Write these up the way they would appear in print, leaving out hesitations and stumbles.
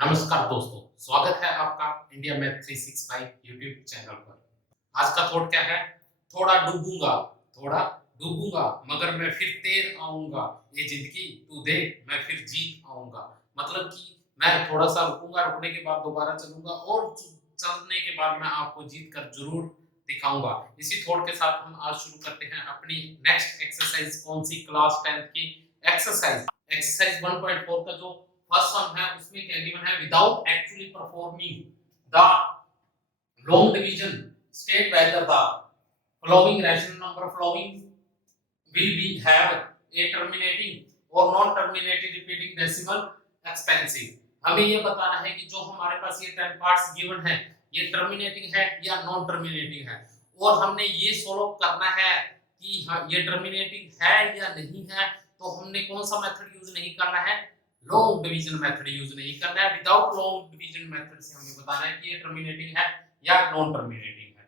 नमस्कार दोस्तों, स्वागत है आपका इंडिया मैथ 365 यूट्यूब चैनल पर। आज का थॉट क्या है? थोड़ा डूबूंगा, थोड़ा डूबूंगा मगर मैं फिर तैर आऊंगा। ये जिंदगी तू देख, मैं फिर जीत आऊंगा। मतलब कि मैं थोड़ा सा रुकूंगा, रुकने के बाद दोबारा चलूंगा और चलने के बाद मैं आपको जीत कर जरूर दिखाऊंगा। इसी थॉट के साथ हम आज शुरू करते हैं अपनी नेक्स्ट एक्सरसाइज। कौन सी? क्लास 10th की एक्सरसाइज। एक्सरसाइज 1.4 का जो फर्स्ट सम है उसमें क्या गिवन है? Without actually performing the long division state whether the following rational number following will be have a terminating or non terminating repeating decimal expansive। हमें ये बताना है कि जो हमारे पास ये 10 पार्ट्स गिवन है ये टर्मिनेटिंग है या नॉन टर्मिनेटिंग है, और हमने ये सोल्व करना है कि हाँ ये टर्मिनेटिंग है या नहीं है। तो हमने कौन सा मेथड यूज नहीं करना है? लॉन्ग डिवीजन मेथड यूज नहीं करना है। विदाउट लॉन्ग डिवीजन मेथड से हमें बताना है कि ये टर्मिनेटिंग है या नॉन टर्मिनेटिंग है।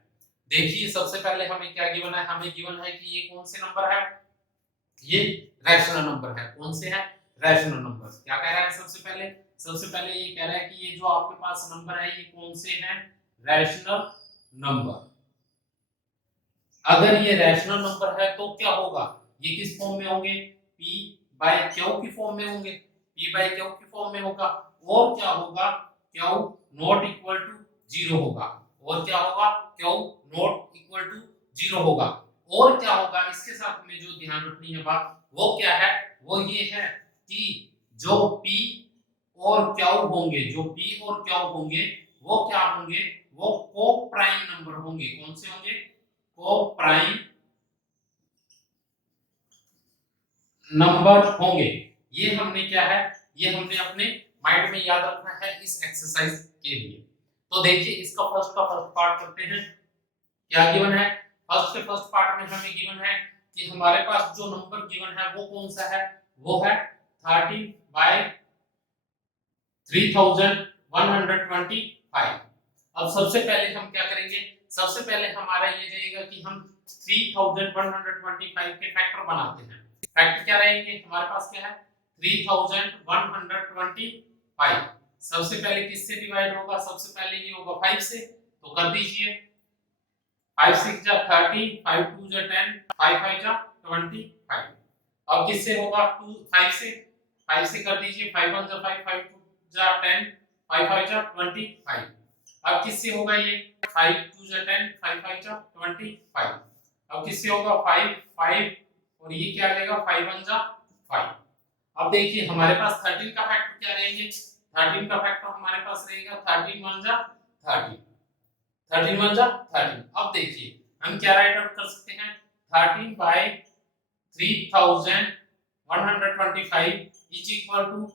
देखिए सबसे पहले हमें क्या गिवन है? हमें गिवन है कि ये कौन से नंबर है? ये रैशनल नंबर है। कौन से है? Rational number. क्या कह रहा है? सबसे पहले ये कह रहा है कि ये जो आपके पास नंबर है ये कौन से हैं? Rational number. अगर ये रैशनल नंबर है तो क्या होगा? ये किस फॉर्म में होंगे? p बाय q की फॉर्म में होंगे। p बाय q की फॉर्म में होगा। और क्या होगा? q नॉट इक्वल टू 0 होगा। और क्या होगा? q नॉट इक्वल टू 0 होगा। और क्या होगा? इसके साथ में जो ध्यान रखनी है बात वो क्या है? वो ये है कि जो p और q होंगे, जो p और q होंगे वो क्या होंगे? वो को प्राइम नंबर होंगे। कौन से होंगे? को प्राइम नंबर होंगे। ये हमने क्या है? ये हमने अपने माइंड में याद रखना है इस एक्सरसाइज के लिए। तो देखिए इसका फर्स्ट पार्ट करते हैं। क्या गिवन है? फर्स्ट पार्ट में हमें गिवन है कि हमारे पास जो नंबर गिवन है वो कौन सा है? वो है 30 बाय 3125। अब सबसे पहले हम क्या करेंगे? सबसे पहले हमारा ये रहेगा कि हम 3125 के फैक्टर बनाते हैं। फैक्टर क्या रहेंगे? हमारे पास क्या है? 3125। सबसे पहले किससे डिवाइड होगा? सबसे पहले ये होगा 5 से। तो कर दीजिए 5 6 जा 30, 5 2 जा 10, 5 5 जा 25। अब किससे होगा? 2 5 से। 5 से कर दीजिए 5 1 जा 5, 5 2 जा 10, 5 5 जा 25। अब किससे होगा ये? 5 2 जा 10, 5 5 जा 25। अब किससे होगा? 5 5 और ये क्या लेगा? 5 1 जा 5। अब देखिए हमारे पास 13 का फैक्टर क्या रहेंगे? 13 का फैक्टर हमारे पास रहेगा 13 1 जा 30, 13 1 जा 30। अब देखिए हम क्या राइट आउट कर सकते हैं? 13 by 3125 is equal to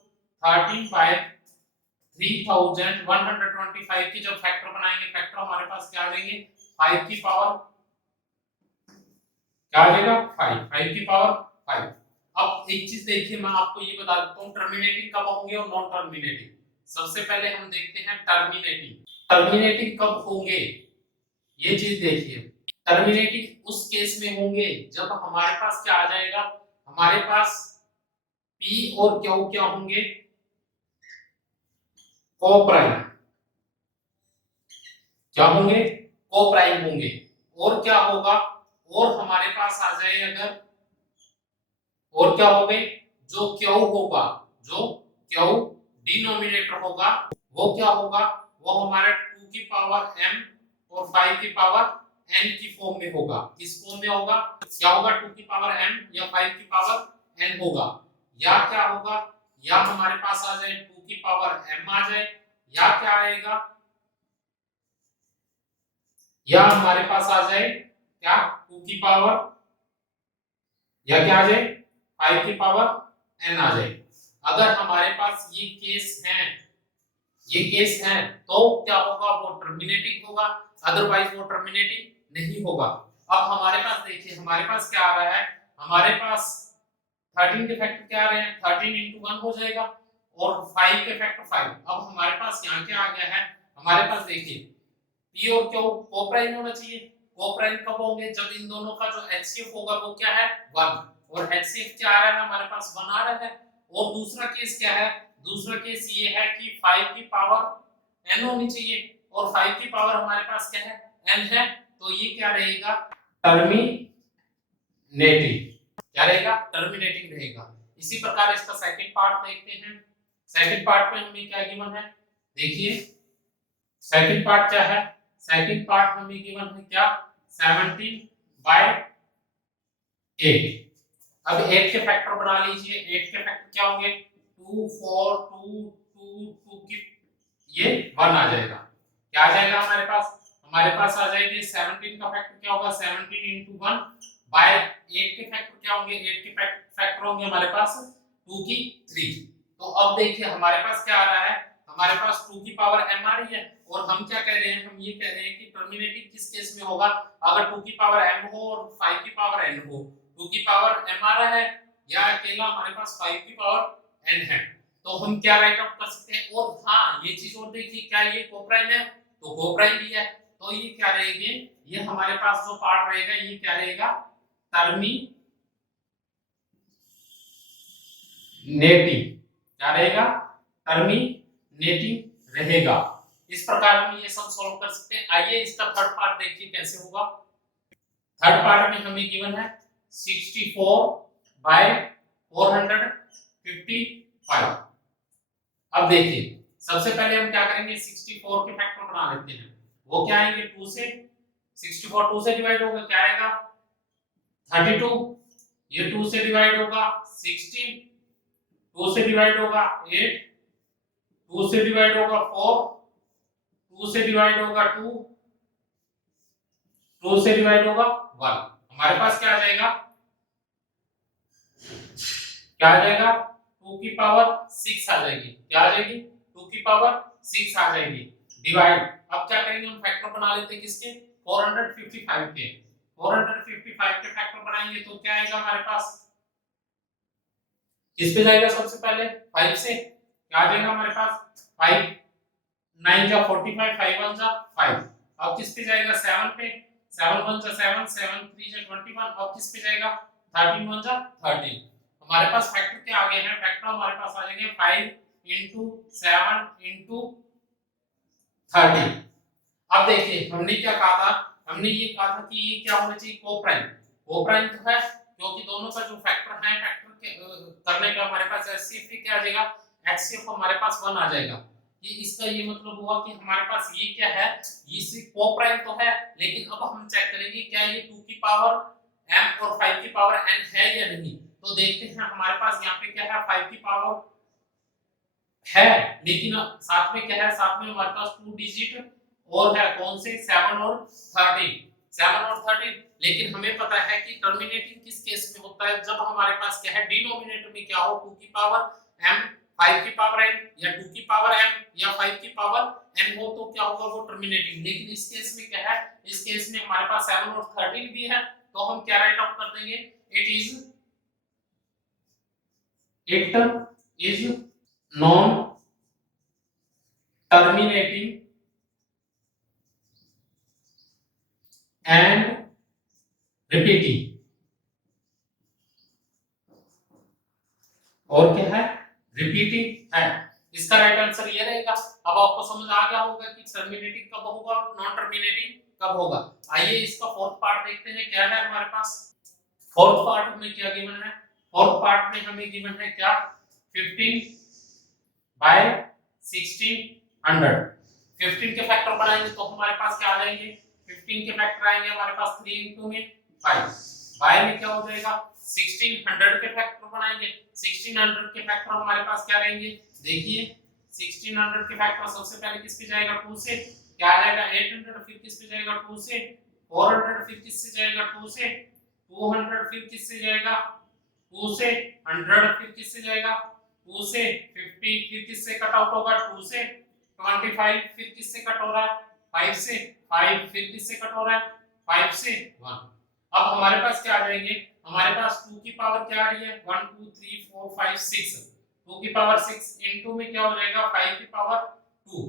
13 by 3125 की जब फैक्टर बनाएंगे, फैक्टर हमारे पास क्या आ जाएंगे? 5 की पावर क्या आ जाएगा? 5 की पावर 5। अब एक चीज देखिए मैं आपको ये बता देता हूं टर्मिनेटिंग कब होंगे और नॉन टर्मिनेटिंग। सबसे पहले हम देखते हैं टर्मिनेटिंग। टर्मिनेटिंग कब होंगे ये चीज देखिए। टर्मिनेटिंग उस केस में होंगे जब हमारे पास क्या आ जाएगा? हमारे पास p और q क्या होंगे? को प्राइम। क्या होंगे? को प्राइम होंगे। और क्या होगा? और हमारे पास आ जाए अगर, और क्या हो गए? जो क्यू होगा, जो क्यू डिनोमिनेटर होगा वो क्या होगा? वो हमारा 2 की पावर m और 5 की पावर n की फॉर्म में होगा। किस फॉर्म में होगा? क्या होगा? 2 की पावर m या 5 की पावर n होगा। या क्या होगा? या हमारे पास आ जाए 2 की पावर m आ जाए, या क्या आएगा? या हमारे पास आ जाए क्या? 2 की पावर, या क्या आ जाए? 5 की पावर n आ जाए। अगर हमारे पास ये केस है, ये केस है तो क्या होगा? वो टर्मिनेटिंग होगा, अदरवाइज वो टर्मिनेटिंग नहीं होगा। अब हमारे पास देखिए हमारे पास क्या आ रहा है? हमारे पास 13 के फैक्टर क्या आ रहे हैं? 13 into 1 हो जाएगा और 5 के फैक्टर 5। अब हमारे पास यहाँ क्या आ गया है? हमारे पास देखिए p और q को प्राइम होना चाहिए। को प्राइम कब होंगे? जब इन दोनों का जो HCF होगा वो क्या है? 1। और HCF क्या आ रहा है? हमारे पास 1 आ रहा है। और दूसरा केस क्या है? दूसरा केस ये है कि 5 की पावर n होनी चाहिए और 5 की पावर हमारे पास क्या है n है, तो ये क्या रहेगा टर्मिनेटिंग, क्या रहेगा टर्मिनेटिंग रहेगा। इसी प्रकार इसका सेकंड पार्ट देखते हैं। सेकंड पार्ट में हमें क्या गिवन है, देखिए सेकंड पार्ट क्या है, सेकंड पार्ट हमें गिवन है क्या 17/8। अब 8 के फैक्टर बना लीजिए, 8 के फैक्टर क्या होंगे 2 4 2 2 2 की ये 1 आ जाएगा। क्या आ जाएगा हमारे पास आ जाएगी 17 का फैक्टर क्या होगा 17 into 1 बाय 8 के फैक्टर क्या होंगे, 8 के फैक्टर होंगे हमारे पास 2 की 3। तो अब देखिए हमारे पास क्या आ रहा है, हमारे पास 2 की पावर m आ रही है और हम क्या कह रहे हैं, हम ये कह रहे हैं कि टर्मिनेटिंग किस केस में होगा, अगर 2 की पावर m हो और 5 की पावर n हो। 2 की पावर m आ रहा है या अकेला हमारे पास 5 की पावर n है, तो हम क्या राइट आउट कर सकते हैं। और हाँ ये चीज और देखिए, क्या ये कोप्राइम है, तो कोप्राइम भी है, तो ये क्या रहेंगे, ये हमारे पास जो पार्ट रहेगा ये क्या रहेगा टर्मिनेटिंग, क्या रहेगा टर्मिनेटिंग रहेगा। इस प्रकार हम ये सब सॉल्व कर सकते हैं। आइए इसका थर्ड पार्ट देखिए कैसे होगा। थर्ड पार्ट में हमें गिवन है 64/455। अब देखिए सबसे पहले हम क्या करेंगे, 64 के फैक्टर बना लेते हैं। वो क्या आएंगे 2 से, 64 2 से डिवाइड होगा क्या आएगा 32, ये 2 से डिवाइड होगा 16, 2 से डिवाइड होगा 8, 2 से डिवाइड होगा 4, 2 से डिवाइड होगा 2, 2 से डिवाइड होगा 1। हमारे पास क्या आ जाएगा, क्या आ जाएगा 2 की पावर 6 आ जाएगी, क्या आ जाएगी 2 की पावर 6 आ जाएगी डिवाइड। अब क्या करेंगे हम फैक्टर बना लेते हैं किसके 455 के, 455 के फैक्टर बनाएंगे तो क्या आएगा हमारे पास, किस पे जाएगा सबसे पहले 5 से, क्या आ जाएगा हमारे पास 5 9 जा 45, 5 1 जा 5। अब किस पे जाएगा 7 पे, 7 1 जा 7, 7 3 जा 21। अब किस पे जाएगा 13 1 जा 13। हमारे पास फैक्टर क्या आ गए हैं, फैक्टर हमारे पास आ जाएंगे 5 into 7 into 13। अब देखिए हमने क्या कहा था, हमने ये कहा था कि ये क्या होना चाहिए कोप्राइम, कोप्राइम तो है क्योंकि दोनों का जो फैक्टर है, फैक्टर के करने का हमारे पास एचसीएफ क्या आ जाएगा, एचसीएफ हमारे पास 1 आ जाएगा। ये इसका ये मतलब हुआ कि हमारे पास ये क्या है, ये सिर्फ कोप्राइम तो है, लेकिन अब हम चेक करेंगे क्या ये 2 की पावर m और 5 की पावर n है या नहीं। तो देखते हैं हमारे पास यहाँ पे क्या है 5 की पावर है, लेकिन साथ में क्या है, साथ में हमारे पास 2 डिजिट और है कौन से 7 और 13, 7 और 13। लेकिन हमें पता है कि टर्मिनेटिंग किस केस में होता है, जब हमारे पास क्या है डिनोमिनेटर में क्या हो 2 की पावर m 5 की पावर n या 2 की पावर m या 5 की पावर n हो, तो क्या होगा वो टर्मिनेटिंग। लेकिन इस केस में क्या है, इस केस में हमारे पास 7 और 13 भी है, तो हम क्या राइट आउट कर देंगे, it is non terminating and repeating. और क्या है रिपीटिंग है, इसका राइट आंसर ये रहेगा। अब आपको समझ आ गया होगा कि टर्मिनेटिंग कब होगा और नॉन टर्मिनेटिंग कब होगा। आइए इसका फोर्थ पार्ट देखते हैं क्या है हमारे पास। फोर्थ पार्ट में क्या गिवन है, फोर्थ पार्ट में हमें गिवन है क्या 15/1600। 15 के फैक्टर बनाएंगे तो हमारे पास क्या आ जाएंगे, 15 के फैक्टर आएंगे हमारे पास 3 into में 5, बाय में क्या हो जाएगा 1600 के फैक्टर बनाएंगे, 1600 के फैक्टर हमारे पास क्या रहेंगे, देखिए 1600 के फैक्टर सबसे पहले किस पे जाएगा 2 से, क्या आ जाएगा 800, फिर किस पे जाएगा 2 से 400, फिर किस से जाएगा 2 से 200, फिर किस से जाएगा 2 से 100, फिर किस से जाएगा 2 से 50, फिर किस से कट आउट होगा 2 से 25, फिर किस से कट हो रहा है 5 से 5, फिर किस से कट हो रहा है 5 से 1। अब हमारे पास क्या आ जाएंगे, हमारे पास 2 की पावर क्या आ रही है 1 2 3 4 5 6, 2 की पावर 6 इनटू में क्या हो जाएगा 5 की पावर 2।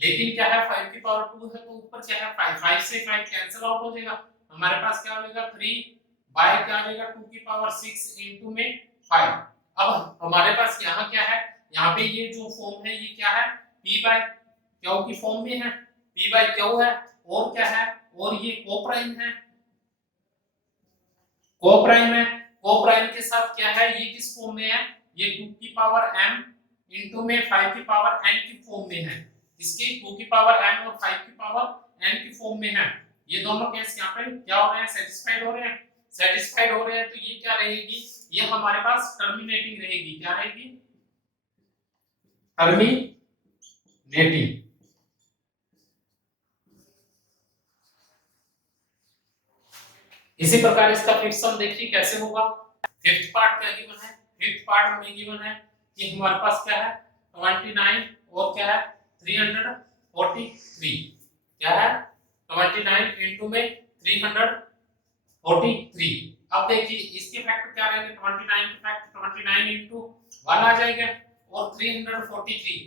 लेकिन क्या है 5 की पावर 2 है तो ऊपर क्या है 5, 5 से 5 कैंसिल आउट हो जाएगा, हमारे पास क्या हो जाएगा 3 बाय क्या आ जाएगा 2 की पावर 6 इनटू में 5। अब हमारे पास यहाँ क्या है, यहाँ पे ये जो फॉर्म है ये क्या है, p बाय क्यू की फॉर्म में है, p बाय क्यू है, और क्या है, और ये कोप्राइम है, कोप्राइम है, कोप्राइम के साथ क्या है, ये किस फॉर्म में है, ये 2 की पावर m इंटू में 5 की पावर n की फॉर्म में है, इसकी 2 की पावर m और 5 की पावर n की फॉर्म में है। ये दोनों केस यहाँ पे क्या हो रहे हैं, सेटिस्फाइड हो रहे हैं, सेटिस्फाइड हो रहे हैं, तो ये क्या रहेगी, ये हमारे पास टर्मिनेटिंग रहेगी, क्या रहेगी, टर्मिनेटिंग। इसी प्रकार इसका फिफ्थ सम देखिए कैसे होगा। फिफ्थ पार्ट क्या गिवन है, फिफ्थ पार्ट में गिवन है कि हमारे पास क्या है 29 और क्या है 343, क्या है 29 इंटू में 343। अब देखिए इसके फैक्टर क्या रहेंगे, 29 के फैक्टर 29 इंटू 1 आ जाएगा, और 343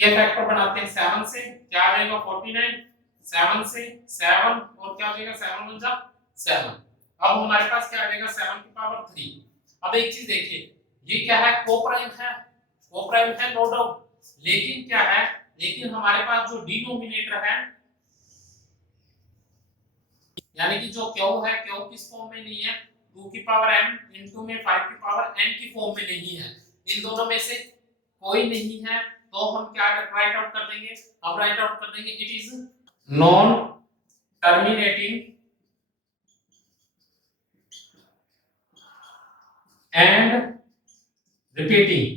के फैक्टर बनाते हैं 7 से, क्या आ जाएगा 49, 7 से 7 और क्या हो जाएगा 7 वन जा 7। अब हमारे पास क्या आ जाएगा 7 की पावर 3। अब एक चीज देखिए, ये क्या है, कोप्राइम है, कोप्राइम है नो डाउट, लेकिन क्या है, लेकिन हमारे पास जो डिनोमिनेटर है, यानी कि जो क्यू है, क्यू किस फॉर्म में नहीं है, 2 की पावर m इंटू में 5 की पावर n की फॉर्म में नहीं है, इन दोनों में से कोई नहीं है, तो हम क्या राइट आउट कर देंगे, हम राइट आउट कर देंगे it is non terminating and repeating,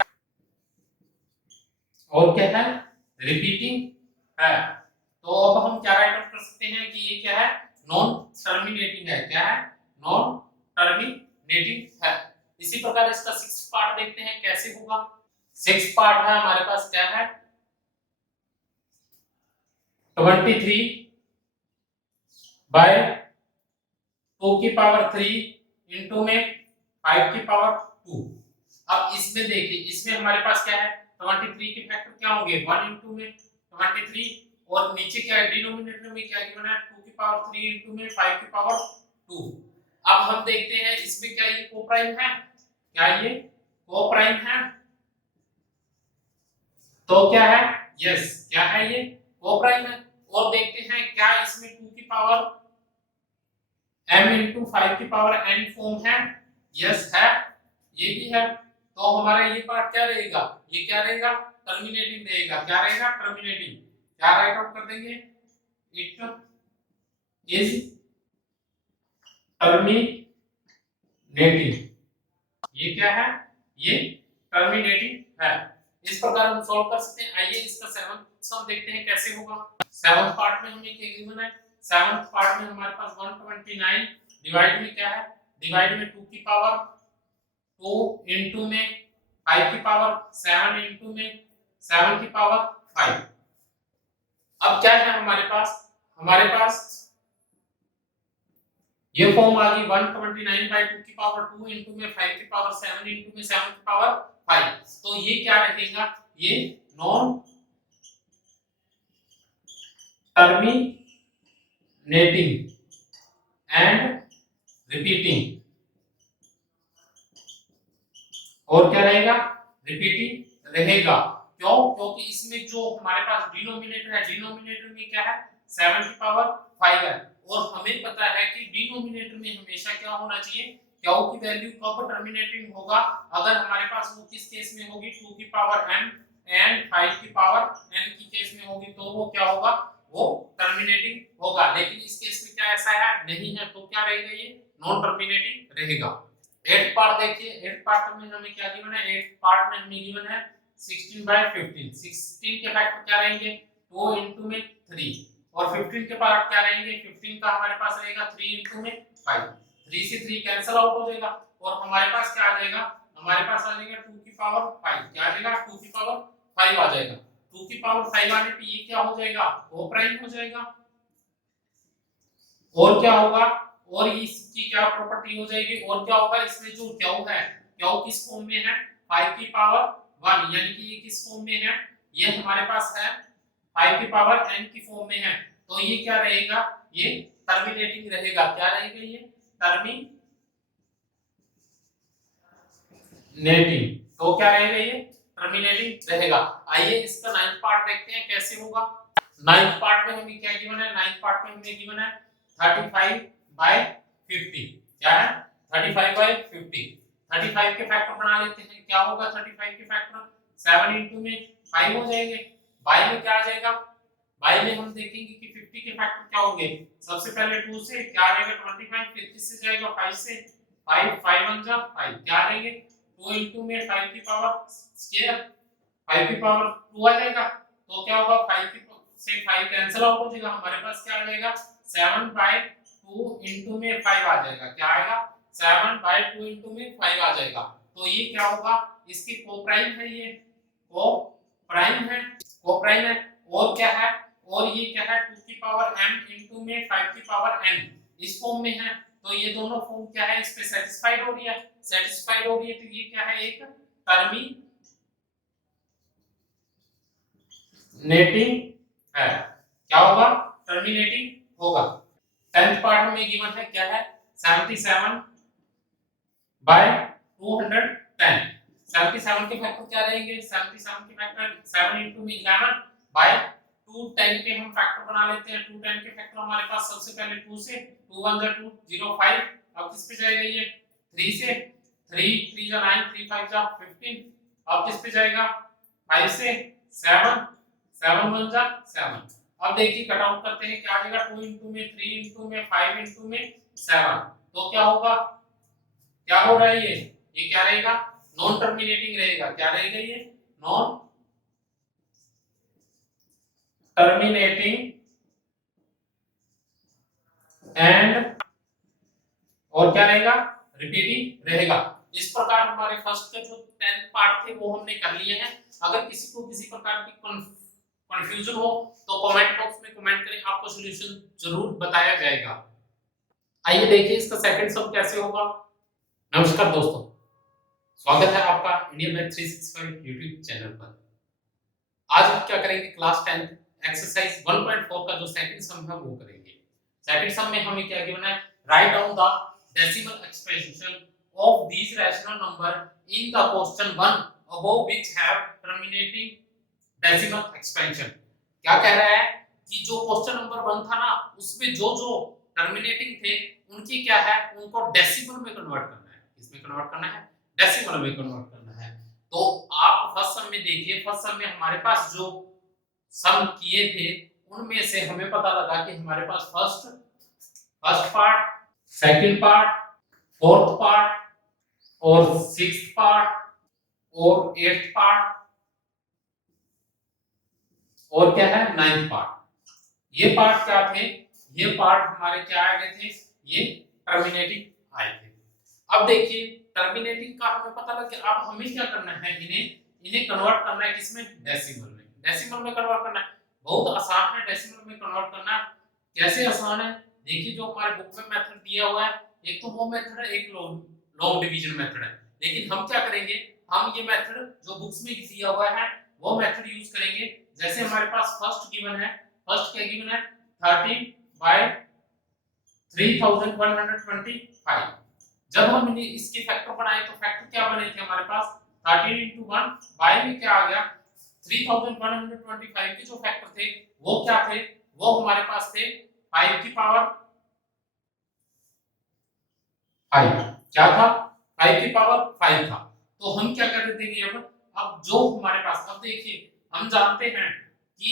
और क्या है, रिपीटिंग है। तो अब हम क्या राइट आउट कर सकते हैं कि ये क्या है, नॉन टर्मिनेटिंग है, क्या है, नॉन टर्मिनेटिंग है। इसी प्रकार इसका सिक्स्थ पार्ट देखते हैं कैसे होगा। सिक्स्थ पार्ट है हमारे पास क्या है 23 बाय 2 की पावर 3 इंटू में 5 की पावर 2। अब इसमें देखिए, इसमें हमारे पास क्या है 23 के फैक्टर क्या होंगे 1 इंटू में 23, और नीचे क्या है डिनोमिनेटर में क्या गिवन है 2 की पावर 3 इंटू में 5 की पावर 2। अब हम देखते हैं इसमें क्या ये कोप्राइम है, क्या ये कोप्राइम है, तो क्या है, यस क्या है ये कोप्राइम है। और देखते हैं क्या इसमें 2 की पावर m इंटू 5 की पावर n फॉर्म है, यस है, ये भी है। तो हमारा ये पार्ट क्या रहेगा, ये क्या रहेगा टर्मिनेटिंग रहेगा, क्या रहेगा टर्मिनेटिंग, क्या राइट आउट कर देंगे, इट इज टर्मिनेटिंग, ये क्या है, ये टर्मिनेटिंग है। इस प्रकार हम सॉल्व कर सकते हैं। आइए इसका सेवंथ सम देखते हैं कैसे होगा। सेवंथ पार्ट में हमें क्या गिवन है, सेवंथ पार्ट में हमारे पास 129 डिवाइड में क्या है, डिवाइड में 2 की पावर 2 इंटू में 5 की पावर 7 इंटू में 7 की पावर 5। अब क्या है हमारे पास ये फॉर्म आ गई 129 बाय 2 की पावर 2 इंटू में 5 की पावर 7 इंटू में 7 की पावर 5। तो ये क्या रहेगा, ये नॉन टर्मिनेटिंग एंड रिपीटिंग, और क्या रहेगा रिपीटिंग रहेगा। क्यों, क्योंकि इसमें जो हमारे पास डिनोमिनेटर है, डिनोमिनेटर में क्या है 7 की पावर 5 है, और हमें पता है कि डिनोमिनेटर में हमेशा क्या होना चाहिए, क्यू की वैल्यू कब टर्मिनेटिंग होगा, अगर हमारे पास वो किस केस में होगी 2 की पावर m एंड 5 की पावर n की केस में होगी, तो वो क्या होगा, वो टर्मिनेटिंग होगा। लेकिन इस केस में क्या ऐसा है नहीं है, तो क्या रहेगा, ये नॉन टर्मिनेटिंग रहेगा। एट पार्ट देखिए, एट पार्ट में हमें क्या गिवन है, एट पार्ट में हमें गिवन है 16 बाय 15। 16 के फैक्टर क्या रहेंगे 2 इंटू में 3, और 15 के पार्ट क्या रहेंगे, 15 का हमारे पास रहेगा 3 इंटू में 5। 3 से 3 कैंसिल आउट हो जाएगा, और हमारे पास क्या आ जाएगा, हमारे पास आ जाएगा 2 की पावर 5, क्या आ जाएगा 2 की पावर 5 आ जाएगा। 2 की पावर 5 आने पे ये क्या हो जाएगा, कोप्राइम हो जाएगा। और क्या होगा, और इसकी क्या प्रॉपर्टी हो जाएगी, और क्या होगा, इसमें जो क्यू है, क्यू किस फॉर्म में है 5 की पावर 1, यानी कि ये किस फॉर्म में है, ये हमारे पास है 5 की पावर n की फॉर्म में है। तो ये क्या रहेगा, ये टर्मिनेटिंग रहेगा, क्या रहेगा ये टर्मिनेटिंग। तो क्या रहेगा, ये टर्मिनेटिंग रहेगा। आइए इसका नाइन्थ पार्ट देखते हैं कैसे होगा। नाइन्थ पार्ट में हमें क्या गिवन है, नाइन्थ पार्ट में हमें गिवन है 35/50। क्या है, 35/50। 35 के फैक्टर बना लेते हैं, क्या होगा 35 के फैक्टर, 7 इंटू में 5 हो जाएंगे। बाई में क्या आ जाएगा, बाई में हम देखेंगे कि 50 के फैक्टर क्या होंगे। सबसे पहले 2 से क्या आ जाएगा 25, फिर किससे जाएगा 5 से, 5 5 1 जा 5, क्या रहेंगे 2 इंटू में 5 की पावर स्क्वायर, 5 की पावर 2 आ जाएगा। तो क्या होगा 5 की से 5 कैंसिल आउट हो जाएगा, हमारे पास क्या आ जाएगा 7/2 इंटू में 5 आ जाएगा। क्या आएगा 7/2 इंटू में 5 आ जाएगा। तो ये क्या होगा, इसकी को-प्राइम है, ये को-प्राइम है, को-प्राइम है। और क्या है, और ये क्या है 2 की पावर m इंटू में 5 की पावर n, इस फॉर्म में है। तो ये दोनों फॉर्म क्या है, इस पे सेटिस्फाइड हो रही है, सेटिस्फाइड हो रही है। तो ये क्या है, एक टर्मिनेटिंग है। क्या होगा, टर्मिनेटिंग होगा। 10th पार्ट में गिवन है क्या है 77/210। 77 के फैक्टर क्या रहेंगे, 77 के फैक्टर 7 इंटू में 11/210 के हम फैक्टर बना लेते हैं। 210 के फैक्टर हमारे पास सबसे पहले 2 से 2 1 जा 2 0 5, अब किस पे जाएगा ये 3 से, 3 3 जा 9 3 5 जा 15, अब किस पे जाएगा 5 से 7 7 1 जा 7। अब देखिए कट आउट करते हैं, क्या आ जाएगा 2 इंटू में 3 इंटू में 5 इंटू में 7। तो क्या होगा, क्या हो रहा है ये क्या रहेगा, नॉन टर्मिनेटिंग रहेगा। क्या रहेगा, ये नॉन टर्मिनेटिंग एंड और क्या रहेगा, रिपीटिंग रहेगा। इस प्रकार हमारे फर्स्ट के जो 10th पार्ट थे वो हमने कर लिए हैं। अगर किसी को किसी प्रकार की कंफ्यूजन हो तो कमेंट बॉक्स में कमेंट करें, आपको सॉल्यूशन जरूर बताया जाएगा। आइए देखिए इसका सेकंड सम कैसे होगा। नमस्कार दोस्तों, स्वागत है आपका इंडिया मैथ 365 यूट्यूब चैनल पर। आज हम क्या करेंगे, क्लास 10 एक्सरसाइज 1.4 का जो सेकंड सम है वो करेंगे। सेकंड सम में हमें क्या गिवन है, write down the decimal expression of these rational number in the question 1 above which have terminating decimal expansion। क्या कह रहा है कि जो क्वेश्चन नंबर 1 था ना उसमें जो जो टर्मिनेटिंग थे उनकी क्या है, उनको डेसिमल में कन्वर्ट करना है। किसमें कन्वर्ट करना है, डेसिमल में कन्वर्ट करना है। तो आप फर्स्ट सम में देखिए, फर्स्ट सम में हमारे पास जो सम किए थे उनमें से हमें पता लगा कि हमारे पास first part, second part, fourth part और 6th पार्ट और 8th पार्ट और क्या है 9th पार्ट। ये पार्ट क्या थे, ये पार्ट हमारे क्या आ गए थे, ये टर्मिनेटिंग आए थे। अब देखिए टर्मिनेटिंग का हमें पता लग गया। अब हमें क्या करना है, इन्हें कन्वर्ट करना है किसमें, डेसिमल में। डेसिमल में कन्वर्ट करना है, बहुत आसान है डेसिमल में कन्वर्ट करना। कैसे आसान है, देखिए जो हमारे बुक में मेथड दिया हुआ है, एक तो वो मेथड है, एक लॉन्ग डिवीजन मेथड है। लेकिन हम क्या करेंगे, हम ये मेथड जो बुक्स में दिया हुआ है वो मेथड यूज करेंगे। जैसे हमारे पास फर्स्ट गिवन है, फर्स्ट क्या गिवन है 30/3125। जब हमने इसके फैक्टर बनाए तो फैक्टर क्या बने थे हमारे पास 13 into 1 बाय में क्या आ गया 3125 के जो फैक्टर थे वो क्या थे, वो हमारे पास थे 5 की पावर 5। क्या था, 5 की पावर 5 था। तो हम क्या कर देंगे, अब जो हमारे पास, अब देखिए हम जानते हैं कि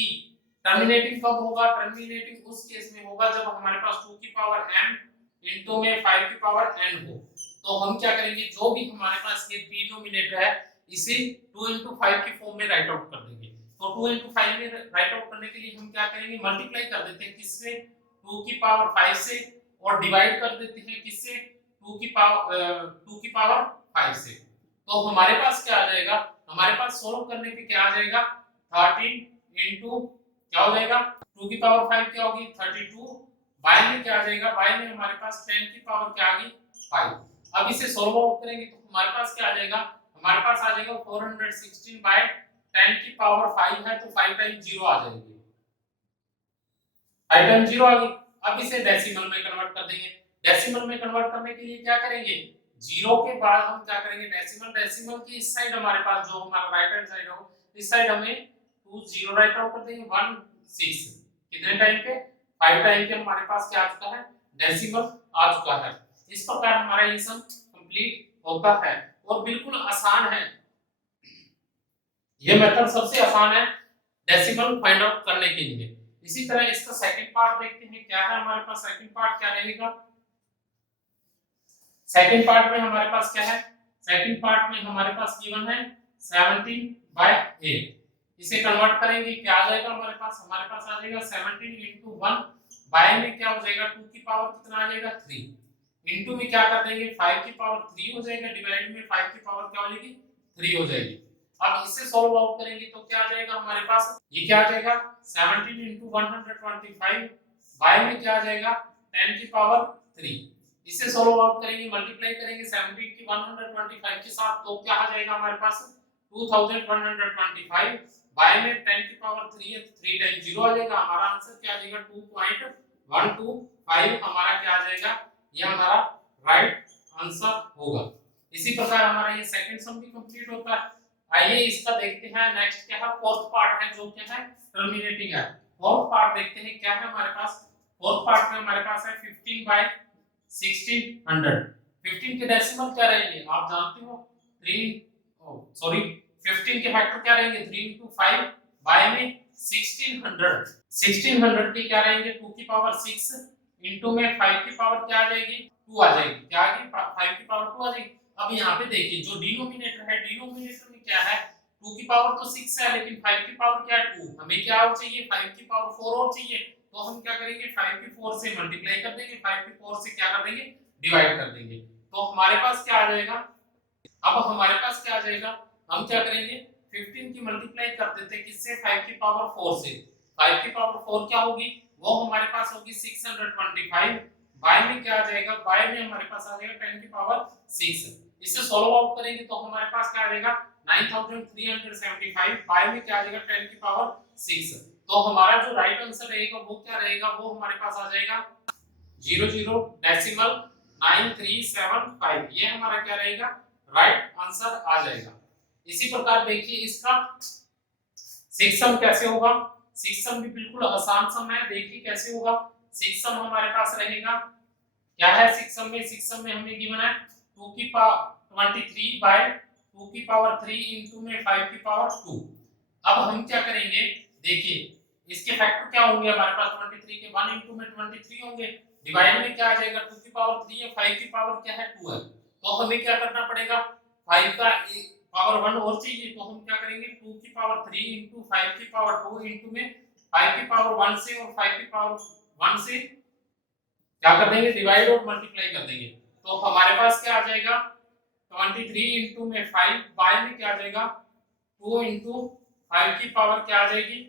टर्मिनेटिंग कब होगा, टर्मिनेटिंग उस केस में होगा जब हमारे पास 2 की पावर m इंटू में 5 की पावर n हो। तो हम क्या करेंगे, जो भी हमारे पास ये डिनोमिनेटर है इसे 2 into 5 की फॉर्म में राइट आउट कर देंगे। तो 2 into 5 में राइट आउट करने के लिए हम क्या करेंगे, मल्टीप्लाई कर देते हैं किससे, 2 की पावर 5 से, और डिवाइड कर देते हैं किससे, 2 की पावर 5 से। तो हमारे पास क्या आ जाएगा, हमारे पास सोल्व करने पे क्या आ जाएगा 13 इंटू क्या हो जाएगा 2 की पावर 5 क्या होगी 32, बाय में क्या आ जाएगा, बाय में हमारे पास 10 की पावर क्या आ गई 5। अब इसे सोल्व आउट करेंगे तो हमारे पास क्या आ जाएगा, हमारे पास आ जाएगा 416/10 की पावर 5 है तो 5 टाइम 0 आ जाएगी, 5 टाइम 0 आ गई। अब इसे डेसिमल में कन्वर्ट कर देंगे। डेसिमल में कन्वर्ट करने के लिए क्या करेंगे, जीरो के बाद हम क्या करेंगे डेसिमल, डेसिमल की इस साइड हमारे पास जो हमारा राइट हैंड साइड हो इस साइड हमें 2 जीरो राइट आउट कर देंगे 1 6 कितने टाइम पे 5 टाइम पे हमारे पास क्या आ चुका है डेसिमल आ चुका है। इस प्रकार हमारा ये सम कंप्लीट होता है और बिल्कुल आसान है, ये मेथड सबसे आसान है डेसिमल फाइंड आउट करने के लिए। इसी तरह इसका सेकंड पार्ट देखते हैं क्या है हमारे पास। सेकंड पार्ट क्या रहेगा, सेकंड पार्ट में हमारे पास क्या है, सेकंड पार्ट में हमारे पास गिवन है 17/8। इसे कन्वर्ट करेंगे क्या आ जाएगा हमारे पास आ जाएगा 17 into 1 बाय में क्या हो जाएगा 2 की पावर कितना आ जाएगा 3 इनटू में क्या कर देंगे 5 की पावर 3 हो जाएगा डिवाइड में 5 की पावर क्या हो जाएगी 3 हो जाएगी। अब इसे सॉल्व आउट करेंगे तो क्या आ जाएगा हमारे पास, ये क्या आ जाएगा 17 into 125 बाय में क्या आ जाएगा 10 की पावर 3। इसे सॉल्व आउट करेंगे मल्टीप्लाई करेंगे 17 की 125 के साथ तो क्या आ जाएगा हमारे पास 2125 बाय में 10 की पावर 3 है 3 टाइम 0 आ जाएगा। हमारा आंसर क्या आ जाएगा 2.125 हमारा क्या आ जाएगा, ये हमारा राइट आंसर होगा। इसी प्रकार हमारा ये सेकंड सम भी कंप्लीट होता है। आइए इसका देखते हैं नेक्स्ट क्या है, फोर्थ पार्ट है जो क्या है टर्मिनेटिंग है। फोर्थ पार्ट देखते हैं क्या है हमारे पास। फोर्थ पार्ट में हमारे पास है 15/1600। 15 के डेसिमल क्या रहेंगे आप जानते हो 15 के फैक्टर क्या रहेंगे 3 into 5 बाय में 1600 के क्या रहेंगे 2 की पावर 6 इनटू में 5 की पावर क्या आ जाएगी 2 आ जाएगी, क्या आ गई 5 की पावर 2 आ जाएगी। अब यहाँ पे देखिए जो डिनोमिनेटर है डिनोमिनेटर में क्या है 2 की पावर तो 6 है लेकिन 5 की पावर क्या है 2, हमें क्या और चाहिए 5 की पावर 4 और चाहिए तो हम क्या करेंगे 5 की 4 से मल्टीप्लाई कर देंगे 5 की 4 से क्या कर देंगे डिवाइड कर देंगे तो हमारे पास क्या आ जाएगा। अब हमारे पास क्या आ जाएगा, हम क्या करेंगे 15 की मल्टीप्लाई कर देते हैं किससे 5 की पावर 4 से। 5 की पावर 4 क्या होगी वो हमारे पास होगी 625 बाय में क्या आ जाएगा, बाय में हमारे पास आ जाएगा 10 की पावर 6। इसे सॉल्व आउट करेंगे तो हमारे पास क्या आ जाएगा 9375 बाय में क्या आ जाएगा 10 की पावर 6। तो हमारा जो राइट आंसर रहेगा वो क्या रहेगा, वो हमारे पास आ जाएगा 00.9375 ये हमारा क्या रहेगा राइट आंसर आ जाएगा। इसी प्रकार देखिए इसका सिक्स सम कैसे होगा। सिक्स सम भी बिल्कुल आसान सम है, देखिए कैसे होगा। सिक्स सम हमारे पास रहेगा क्या है, सिक्स सम में हमें गिवन है 2 की पावर 23 बाय 2 की पावर 3 इनटू में 5 की पावर 2। अब हम क्या करेंगे देखिए इसके फैक्टर क्या होंगे हमारे पास 23 के 1 इनटू में 23 होंगे डिवाइड में क्या आ जाएगा 2 की पावर 3 है 5 की पावर क्या है 2 है तो हमें क्या करना पड़ेगा 5 का पावर 1 और चाहिए तो हम क्या करेंगे 2 की पावर 3 इनटू 5 की पावर 2 इनटू में 5 की पावर 1 से और 5 की पावर 1 से क्या कर देंगे डिवाइड और मल्टीप्लाई कर देंगे तो हमारे पास क्या आ जाएगा 23 इनटू में 5 बाय में क्या आ जाएगा 2 इनटू 5 की पावर क्या आ जाएगी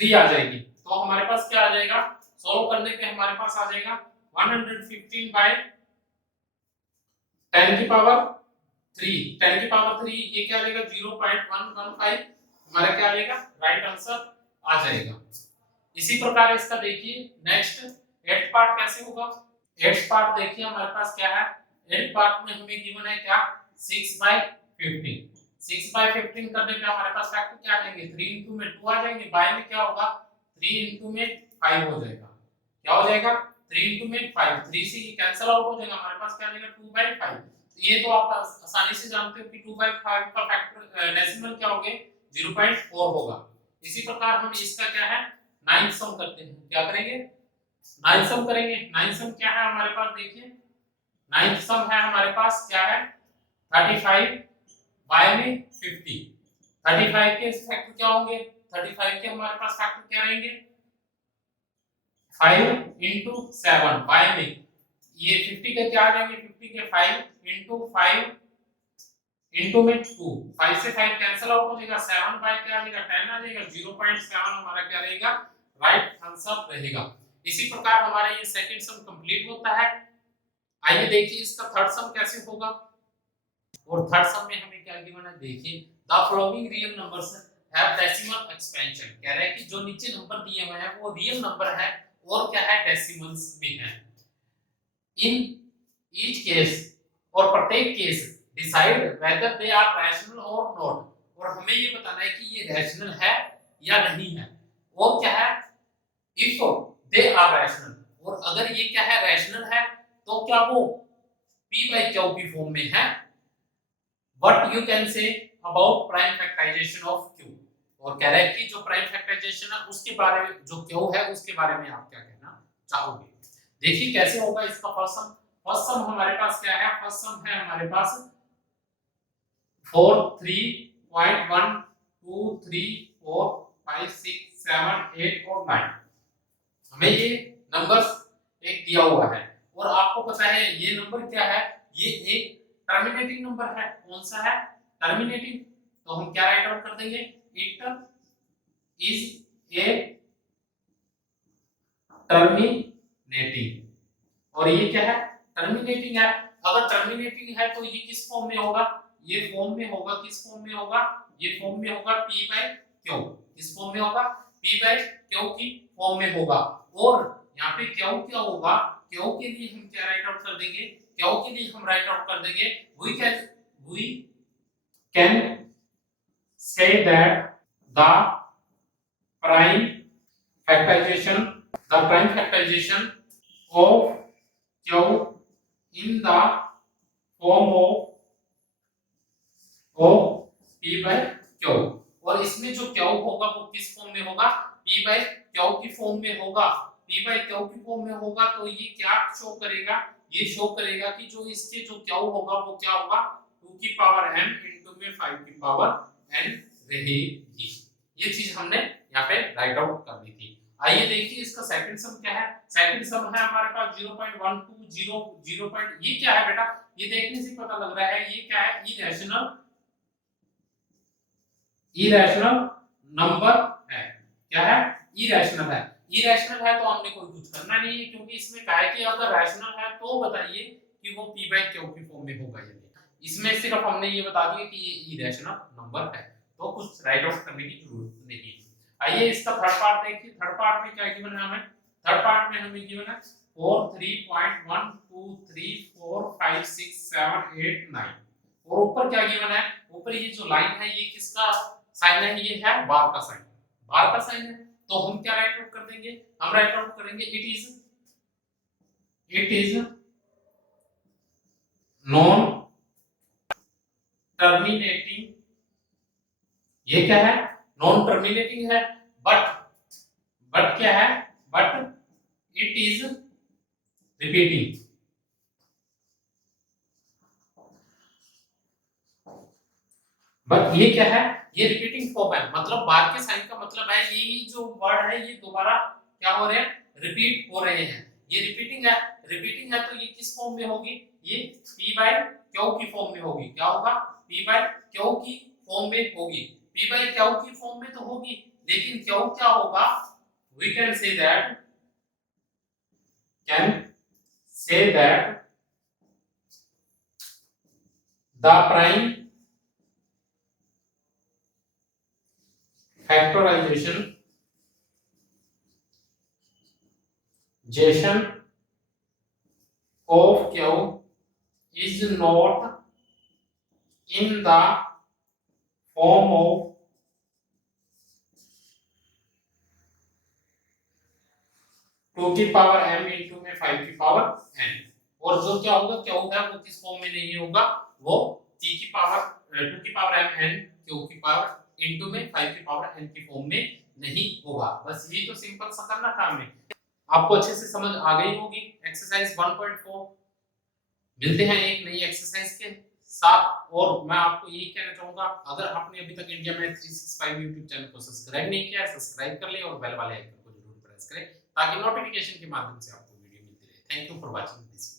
3 आ जाएगी तो हमारे पास क्या आ जाएगा सॉल्व करने पे हमारे पास आ जाएगा 115 बाय 10 की पावर 3 10 की पावर 3 ये क्या आ जाएगा 0.115 हमारा क्या आ जाएगा राइट आंसर आ जाएगा। इसी प्रकार इसका देखिए नेक्स्ट 8th पार्ट कैसे होगा। 8th पार्ट देखिए हमारे पास क्या है 8th पार्ट में हमें गिवन है क्या 6/15 6/15 करने पे हमारे पास फैक्टर क्या आ जाएंगे 3 इनटू में 2 आ जाएंगे बाय में क्या होगा 3 इनटू में 5 हो जाएगा, क्या हो जाएगा 3 इनटू में 5 3 से ये कैंसिल आउट हो जाएगा हमारे पास क्या आ जाएगा 2/5। ये तो आप आसानी से जानते हो कि 2/5 का फैक्टर डेसिमल क्या होगा 0.4 होगा। इसी प्रकार हम इसका क्या है 9th सम करते हैं, क्या करेंगे 9th सम करेंगे। 9th सम क्या है हमारे पास देखिए 9th सम है हमारे पास क्या है 35 बाय में 50 35 के फैक्टर क्या होंगे 35 के हमारे पास फैक्टर क्या रहेंगे 5 into 7 बाय में ये 50 के क्या आ जाएंगे 50 के 5 into 5 इनटू में 2 5 से 5 कैंसिल आउट हो जाएगा 7 बाय क्या आ जाएगा 10 आ जाएगा 0.7 हमारा क्या रहेगा राइट आंसर रहेगा। इसी प्रकार हमारा ये सेकंड सम कंप्लीट होता है। आइए देखिए इसका थर्ड सम कैसे होगा और थर्ड सम में हमें क्या गिवन है देखिए the following real numbers have decimal expansion. कह रहा है कि जो नीचे नंबर दिए हुए हैं वो रियल नंबर है और क्या है डेसिमल्स में है। इन ईच केस और प्रत्येक case decide whether they are rational और नॉट, और हमें ये बताना है कि ये रैशनल है या नहीं है। और क्या है, इफ दे आर रैशनल, और अगर ये क्या है रैशनल है तो क्या वो p बाई क्यू की फॉर्म में है। What you can say about prime factorisation of q, और कह रहा है कि जो प्राइम फैक्टराइजेशन है उसके बारे में, जो q है उसके बारे में आप क्या कहना चाहोगे। देखिए कैसे होगा इसका फर्स्ट सम। फर्स्ट सम हमारे पास क्या है, फर्स्ट सम है हमारे पास 4 3.1 2 3 4 5 6 7 8 और 9, हमें ये नंबर्स एक दिया हुआ है और आपको पता है ये नंबर क्या है, ये एक टर्मिनेटिंग नंबर है। कौन सा है, टर्मिनेटिंग। तो हम क्या राइट आउट कर देंगे, इट इज ए टर्मिनेटिंग, और ये क्या है, टर्मिनेटिंग है। अगर टर्मिनेटिंग है तो ये किस फॉर्म में होगा, ये फॉर्म में होगा, किस फॉर्म में होगा, ये फॉर्म में होगा p बाय q, किस फॉर्म में होगा, p बाय q की फॉर्म में होगा। और यहाँ पे q क्या होगा, q के लिए हम क्या राइट आउट कर देंगे, q के लिए हम राइट आउट कर देंगे we can say that the prime factorization of q in the form of p by q, और इसमें जो q होगा वो किस फॉर्म में होगा, p by q की फॉर्म में होगा। p by q की फॉर्म में होगा तो ये क्या शो करेगा, ये शो करेगा कि जो इसके जो q होगा वो क्या होगा, 2 की पावर n इनटू में 5 की पावर n रहेगी। ये चीज हमने यहाँ पे राइट आउट कर दी थी। आइए देखिए इसका सेकंड सम क्या है। सेकंड सम है हमारे पास 0.12 ये क्या है बेटा, ये देखने से पता लग रहा है ये क्या है, इरेशनल नंबर है। क्या है, इरेशनल है। इरेशनल है तो हमने कोई कुछ करना नहीं है, क्योंकि इसमें क्या है कि अगर रैशनल है तो बताइए कि वो p बाय q की फॉर्म में होगा या नहीं। इसमें सिर्फ हमने ये बता दिया कि ये इरेशनल नंबर है, तो कुछ राइट आउट करने की जरूरत नहीं है। आइए इसका थर्ड पार्ट देखिए। थर्ड पार्ट में क्या गिवन है हमें, थर्ड पार्ट में हमें गिवन है 4 3.1 2 3 4 5 6 7 8 9, और ऊपर क्या गिवन है, ऊपर ये जो लाइन है ये किसका साइन है, ये है बार का साइन, बार का साइन है। तो हम क्या राइट आउट कर देंगे, हम राइट आउट करेंगे इट इज नॉन टर्मिनेटिंग, ये क्या है, नॉन टर्मिनेटिंग है, बट क्या है, but it is repeating, but ये क्या है, ये रिपीटिंग फॉर्म है। मतलब बार के साइन का मतलब है ये जो वर्ड है ये दोबारा क्या हो रहे हैं, रिपीट हो रहे हैं। ये रिपीटिंग है, रिपीटिंग है तो ये किस फॉर्म में होगी, ये p बाय q की फॉर्म में होगी। क्या होगा, p बाय q की फॉर्म में होगी। p बाय q की फॉर्म में तो होगी, लेकिन q क्या होगा, we can say that the prime factorization of q is not in the form of 2 की पावर m इनटू में 5 की पावर n, और जो क्या होगा q है वो किस फॉर्म में नहीं होगा, वो t की पावर 2 की पावर m n q की पावर इनटू में 5 की पावर n की फॉर्म में नहीं होगा। बस ये तो सिंपल सा करना था हमें, आपको अच्छे से समझ आ गई होगी। एक्सरसाइज 1.4, मिलते हैं एक नई एक्सरसाइज के साथ। और मैं आपको यही कहना चाहूंगा, अगर आपने अभी तक इंडिया मैथ 365 यूट्यूब चैनल को सब्सक्राइब नहीं किया, सब्सक्राइब कर ले और बेल वाले आइकन को जरूर प्रेस करें ताकि नोटिफिकेशन के माध्यम से आपको वीडियो मिलती रहे। Thank you for watching this.